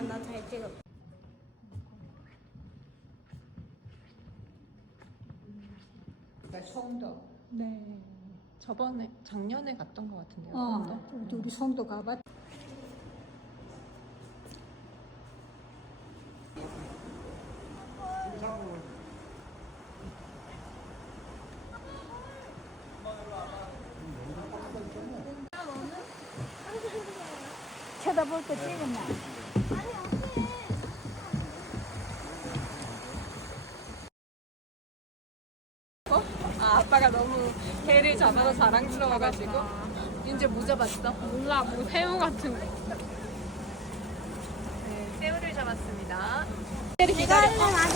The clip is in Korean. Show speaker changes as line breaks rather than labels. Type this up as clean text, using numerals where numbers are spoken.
나 잘 찍어.
송도.
네. 저번에 작년에 갔던 것 같은데요.
우리 송도 가봤. 쳐다볼 때 찍었나?
아빠가 너무 개를 잡아서 자랑스러워가지고 이제 뭐 잡았어?
몰라, 뭐 새우 같은 거.
네, 새우를 잡았습니다.
기다려.